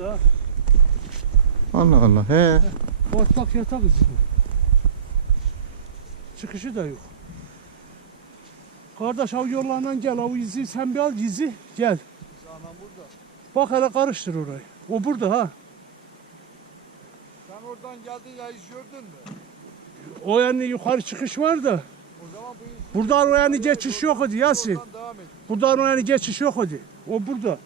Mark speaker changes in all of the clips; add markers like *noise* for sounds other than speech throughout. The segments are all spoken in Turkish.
Speaker 1: burada.
Speaker 2: Allah Allah. He.
Speaker 1: O atlak yatak izi. bu. Çıkışı da yok. Kardeş av yollarından gel. Av izi sen bir al izi gel.
Speaker 3: Canan burada.
Speaker 1: Bak hele karıştır orayı. O burada ha.
Speaker 3: Sen oradan geldin ya hiç gördün mü?
Speaker 1: O yani yukarı çıkış var da.
Speaker 3: O zaman bu iz
Speaker 1: Buradan o yani geçiş yok hadi Yasin.
Speaker 3: oradan devam et.
Speaker 1: Buradan o yani geçiş yok hadi. O burada.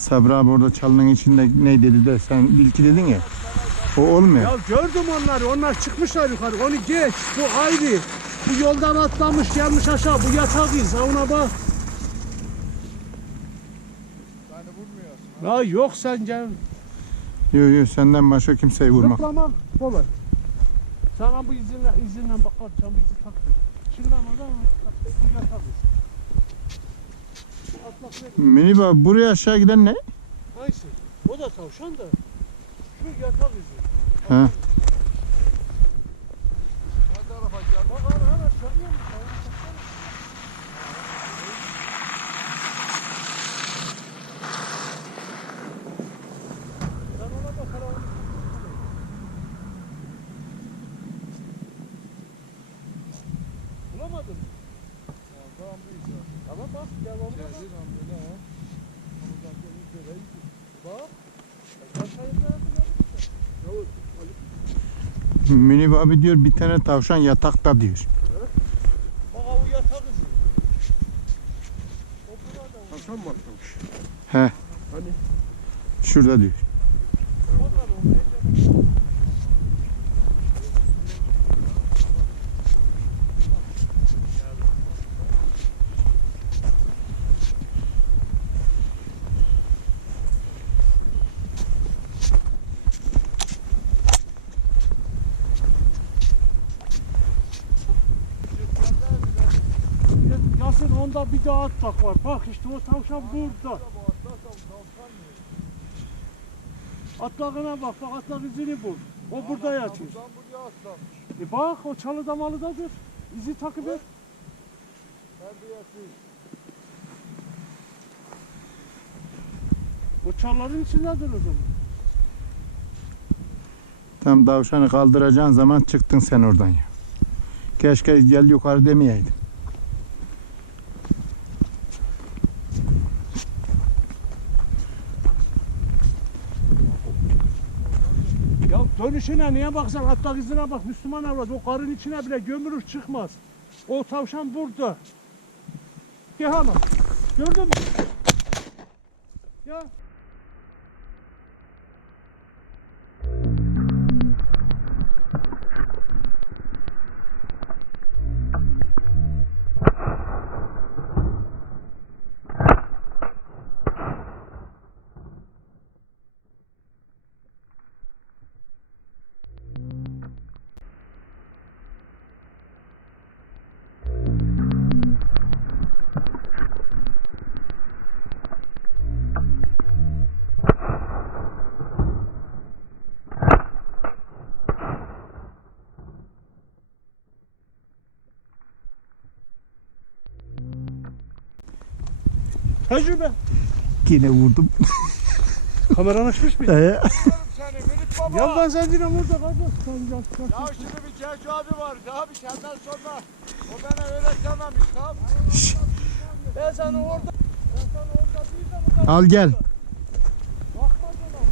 Speaker 2: Sabri abi orada çalının içinde ne dedi de sen bilki dedin ya. O olmuyor.
Speaker 1: Ya gördüm onları. Onlar çıkmışlar yukarı. Onu geç. Bu ayrı. Bu yoldan atlamış gelmiş aşağı. Bu yatak iz. Ha ona bak.
Speaker 3: Yani vurmuyorsun. ha.
Speaker 1: Ya yok sen gel.
Speaker 2: Yok yok senden başka kimseyi vurmak.
Speaker 1: Zıplamak kolay. Sana bu izinle izinle bakar. Sen bu izi taktın. Şimdi ama da yatak iz.
Speaker 2: Mini baba buraya aşağı giden ne?
Speaker 1: Neyse. O da tavşan da. Şu yatak izi.
Speaker 2: He.
Speaker 3: Ne tarafa gel.
Speaker 1: Bak ana ana çarıyor mu? Sen ona bak hele onu. Bulamadın mı?
Speaker 3: Ya, Tamam bu iz ya.
Speaker 1: Ama bak devamına bak.
Speaker 3: Geldi lan böyle ha. Oradan gelip böyle gitti.
Speaker 1: Bak.
Speaker 2: Mini abi diyor bir tane tavşan yatakta diyor.
Speaker 1: Bak o yatak izi. O burada.
Speaker 3: Tavşan mı atlamış?
Speaker 2: He.
Speaker 3: Hani?
Speaker 2: Şurada diyor.
Speaker 1: Bakar o. ne? Yasin onda bir daha atlak var. Bak işte o tavşan burada. Atlağına bak, bak atlak izini bul. O burada yatıyor. E bak o çalı damalıdadır. İzi takip et.
Speaker 3: Nerede yatıyor?
Speaker 1: O çalların içindedir o zaman.
Speaker 2: Tam tavşanı kaldıracağın zaman çıktın sen oradan ya. Keşke gel yukarı demeyeydin.
Speaker 1: Dönüşüne niye baksan atlak izine bak Müslüman avrat. O karın içine bile gömülür çıkmaz. O tavşan burada. Gel hala. Gördün mü? Ya. Tecrübe.
Speaker 2: Yine vurdum.
Speaker 1: Kameran açmış mı?
Speaker 3: Oğlum *laughs* seni Melih baba.
Speaker 1: Ya ben sendine burada kardeş. Sen gel, gel.
Speaker 3: Ya şimdi bir Celci abi var. Abi senden sonra. O bana öğretememiş tamam.
Speaker 1: Ben sana orada. Ben sana orada bir de
Speaker 2: Al gel.
Speaker 1: Bakmaz ona.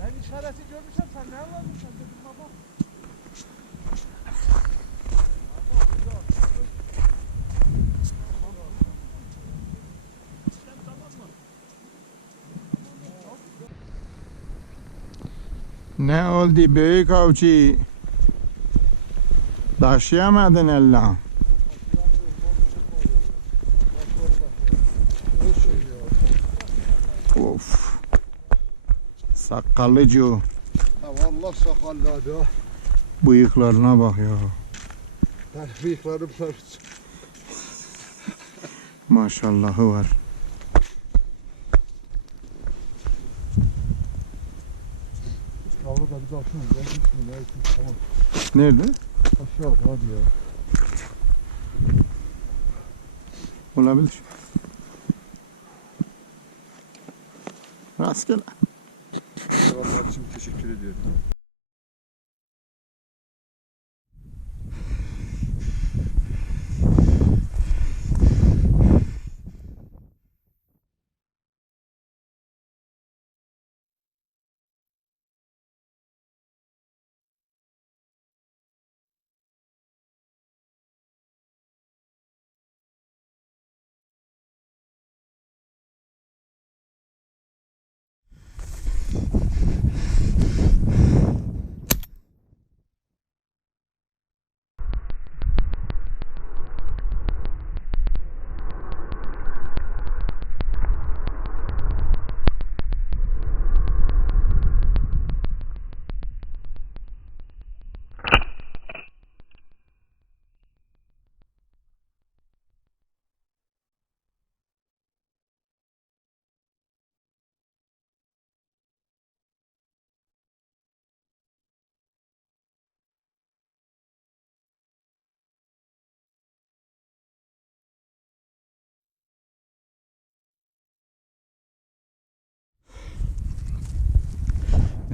Speaker 1: Ben işareti görmüşsem sen ne anladın sen dedim baba. Sen tamam mı?
Speaker 2: Ne oldu büyük avcı? Taşıyamadın Allah'ım. Of. Sakallıcı.
Speaker 3: Ha vallahi sakallı ha.
Speaker 2: Bıyıklarına bak ya.
Speaker 3: Ben bıyıklarım var.
Speaker 2: Maşallahı var.
Speaker 3: Yavru da bir bakın. Ben bismillah. Tamam.
Speaker 2: Nerede?
Speaker 3: Aşağı hadi ya.
Speaker 2: Olabilir. Rastgele.
Speaker 3: Cevaplar için teşekkür ediyorum.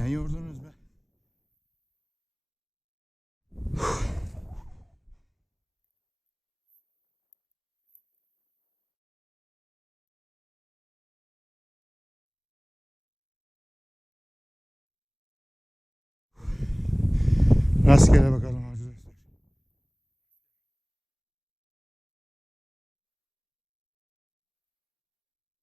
Speaker 2: Ne yordunuz be? *sighs* Rastgele bakalım.